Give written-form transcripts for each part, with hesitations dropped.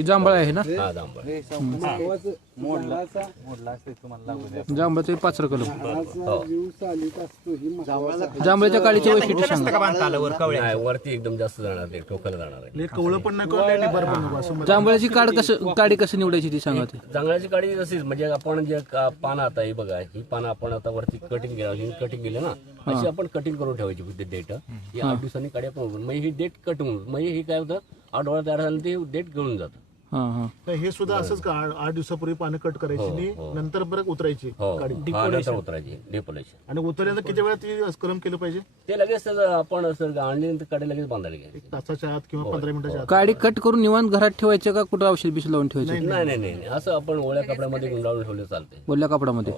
ही जांभळ आहे ना? हा जांभळ. जांभळाचं 5 कलम. हो. जांभळाच्या काडीचे वैशिष्ट्य सांगा. नाही, वरती एकदम जास्त जाणार ते, टोकाला जाणार आहे. कवळं पण नको बरं नको असं. जांभळाची काडी कसं निवडायची ती सांगा. ते जांभळाची काडी तशीच म्हणजे आपण जे पानं आता ही बघा, ही पानं आपण आता वरती कटिंग केलं ना, अशी आपण कटिंग करून ठेवायची डेट. ही 8 दिवसांनी काडी आपण म्हणजे ही डेट कट होऊन म्हणजे ही काय होतं, आठवडा तयार झालं ते डेट गळून जातं. तर हे सुद्धा असंच का 8 दिवसापूर्वी पानं कट करायची आणि नंतर परत उतरायची हो, काडी. नंतर उतरायची डेपोलेशन. आणि उतरल्यानंतर किती वेळा ती कलम केलं पाहिजे? ते लगेच आपण आणल्यानंतर काडी लगेच बांधायला घ्यायची. 1 तासाच्या आत किंवा 15 मिनिटाच्या आत. काडी कट करून निवांत घरात ठेवायचं का कुठं औषध बिष लावून ठेवायचं? नाही, असं आपण ओल्या कपड्यामध्ये गुंडाळून ठेवलं चालते. ओल्या कपडामध्ये.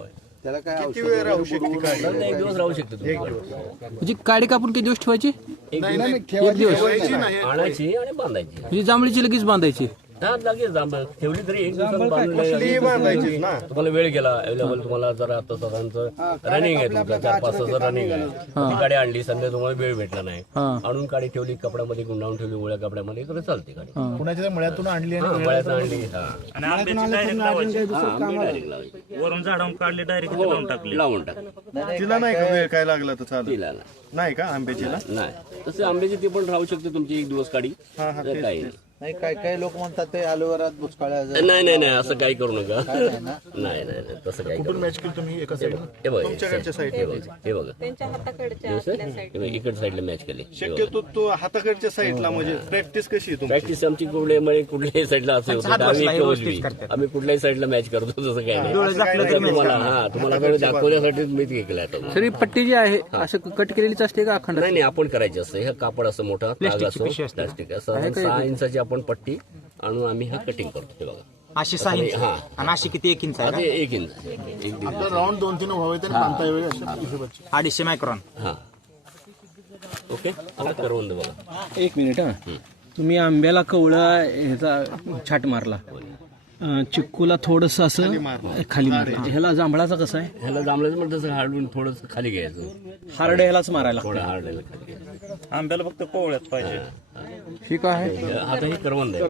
किती वेळ राहू शकते काडी? 1 दिवस राहू शकते तुम्ही. म्हणजे काडी कापून किती दिवस ठेवायची? एक दिवस एक दिवस. आणायची आणि बांधायची. म्हणजे जांभळीची लगेच बांधायची. हा लगेच जांभळ ठेवली तरी 1 दिवसात बांधून तुम्हाला वेळ गेला अवेलेबल, तुम्हाला जरा आता साधारणचं रनिंग आहे तुमचा 4-5 तास रनिंग आहे, ती गाडी आणली संध्या तुम्हाला वेळ भेटला नाही, आणून गाडी ठेवली कपड्यामध्ये गुंडाळून ठेवली ओळ्या कपड्यामध्ये तर चालते गाडी. पुण्याच्या मळ्यातून आणली आणि मळ्यात आणली. आणि आंब्याची डायरेक्ट लावायची. वरून झाडावून काढले डायरेक्ट लावून टाकले. लावून टाक. तिला नाही का वेळ काय लागला तर चालेल? तिला नाही का आंब्याचीला? नाही, तसे आंब्याची ती पण राहू शकते तुमची 1 दिवस गाडी. काही नाही. नाही, काय काय लोक म्हणतात ते ॲलोवेरात बुचकाळ्या नाही असं काही करू नका. नाही तसं काही करू नका. मॅच केली तुम्ही एका साईड हे बघा तुमच्याकडच्या साईड हे बघा त्यांच्या हाताकडच्या इकडच्या साईडला मॅच केली. शक्यतो तो हाताकडच्या साईडला म्हणजे प्रॅक्टिस कशी आहे तुमची? प्रॅक्टिस आमची कुठल्याही साईडला असे होतं, डावी किंवा उजवी. आम्ही कुठल्याही साईडला मॅच करतो, तसं काही नाही. तुम्हाला दाखवण्यासाठी मी ते केलं आता. तरी पट्टी जी आहे असं कट केलेलीच असते का अखंड? नाही आपण करायची असतं. हे कापड असं मोठा ताग असतो, प्लास्टिक असं 6 इंचाची आपण पट्टी आणून आम्ही हा कटिंग करतो. हे बघा अशी 6 इंच आणि अशी किती 1 इंच ते 1 इंच 1-1.5 आपलं राऊंड 2-3 व्हावे तर बांधता यावे अशा हिशोबाची. 250 मायक्रॉन. हा ओके, आता करून दे बघा. 1 मिनिट. तुम्ही आंब्याला कवळा ह्याचा छाट मारला, चिक्कूला थोडस असं खाली मारलं. ह्याला जांभळाचा कसं आहे? ह्याला जांभळाचं म्हणतं तसं हाडून थोडं खाली घ्यायचं, हार्ड ह्यालाच मारायला. थोडं हार्ड खाली घ्यायचं. आंब्याला फक्त कोवळ्यात पाहिजे. ठीक आहे. आता ही करवंद आहे.